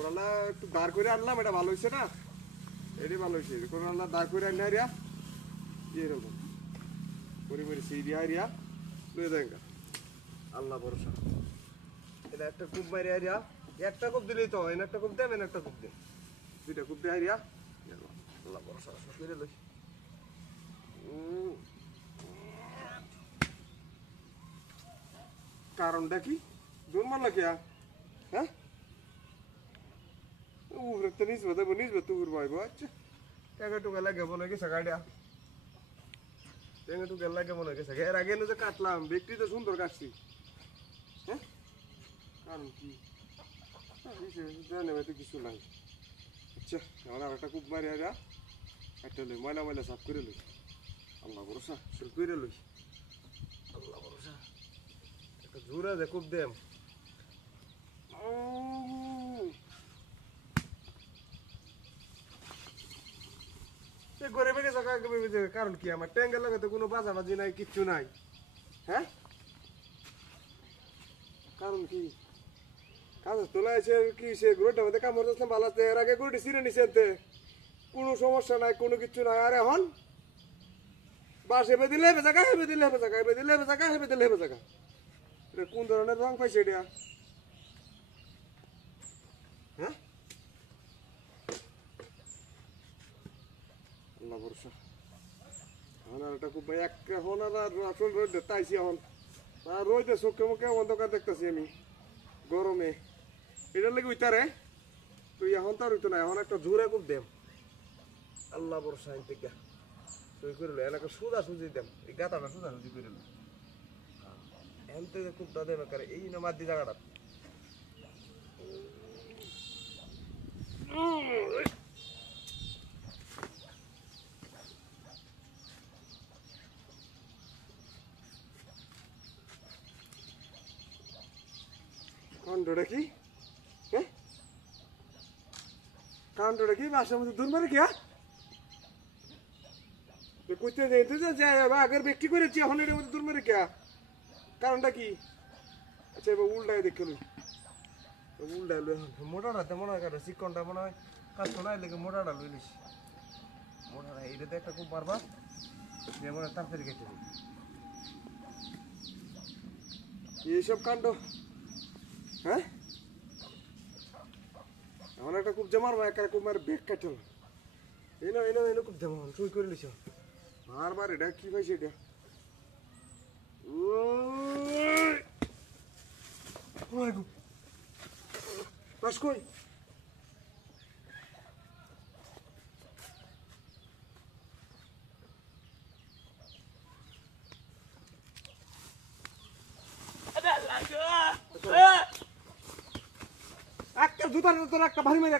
কোরালা একটু দাঁড় করে আনলাম, এটা ভালো হয়েছে না, এটাই ভালো হয়েছে। কোরালা দাঁড় করে আনি হারিয়া এরকম করে করে সেই দিয়া হারিয়া লয়ে দেন আল্লাহ ভরসা। এটা একটা কূপ মারি হারিয়া, একটা কূপ দিলেই তো হয়, একটা কূপ দেবেন, একটা কূপ দেন, দুইটা কূপ দিয়ে হারিয়া আল্লাহ ভরসা করে লই। কারণটা কি দূর মারলা কে? হ্যাঁ তো নিজবে দেবো, নিজবে তুকুর ভাইবো। আচ্ছা টেঙ্গা টুকা লাগে মনে গেছে গাড়িয়া, টেঙ্গা টুকা লাগে মনে গেছে। এর আগে যে কাটলাম ব্যক্তি তো সুন্দর কাটছি। হ্যাঁ কারণ কি জানে তো কিছু নাই। আচ্ছা আমার আর একটা কূপ মারি হারিয়া একটা লই, ময়লা ময়লা সাফ করে লই, আল্লাহ ভরসা শুরু করে লই, আল্লাহ ভরসা। একটা জোরে যে কূপ দেম গরিবের কারণ কি? আমার ট্যাঙ্গের লাগাতে কোনো বাজাবাজি নাই, কিচ্ছু নাই। হ্যাঁ কারণ কি? কাজ তোলা আছে কি? সে গরুটার মধ্যে কামড় যাচ্ছে ভালো আছে, এর আগে গরুটি ছিঁড়ে নিছে, কোনো সমস্যা নাই, কোনো কিচ্ছু নাই। আর এখন বাস হেবে দিলে হেবে জায়গা, হেবে দিলে হেবে জায়গা, হেবে দিলে হেবে জায়গা, হেবে দিলে হেবে জায়গা। এটা কোন ধরনের রং পাইছে এটা? হ্যাঁ আল্লাহ ভরসা। এখন আর এটা খুব এখন আর আসল রোদ তাইছি, এখন রোদে চোখে মুখে অন্ধকার দেখতেছি আমি গরমে। এটার লেগে উইতারে তুই এখন তো আর হইতো না, এখন একটা জোরে খুব দেম আল্লাহ ভরসা। থেকে তুই করে লো এলাকা সুদা সুজি দেম, এই গাতাটা সুদা সুজি করে লো এন থেকে খুব দাদে বেকার এই না মাদি জায়গাটা। কাণ্ডটা কি? হ্যাঁ কাণ্ডটা কি? বাসার মধ্যে দূর মারে কি? কইতে যে আগের ব্যক্তি করেছি, এখন এর মধ্যে দূর মারে কে? কারণটা কি? আচ্ছা এবার উল্টায় দেখে লই, উল্টায় লই। এখন মোটাটা মনে হয় কাটা চিকনটা মনে হয় কাজ শোনা লেগে মোটাটা লই লিস, মোটাটা এটাতে একটা খুব বারবার যে মনে হয় তাড়াতাড়ি কেটে দিই। এইসব কাণ্ড। হ্যাঁ এখন একটা খুব জমার একটা খুব মার বেগ কাটল, এনো এনো এনো খুব জমা তুই করে লিস বারবার। এটা কি পাইছে এটা? বাস কই? একটা জুতার একটা ভারী মেরে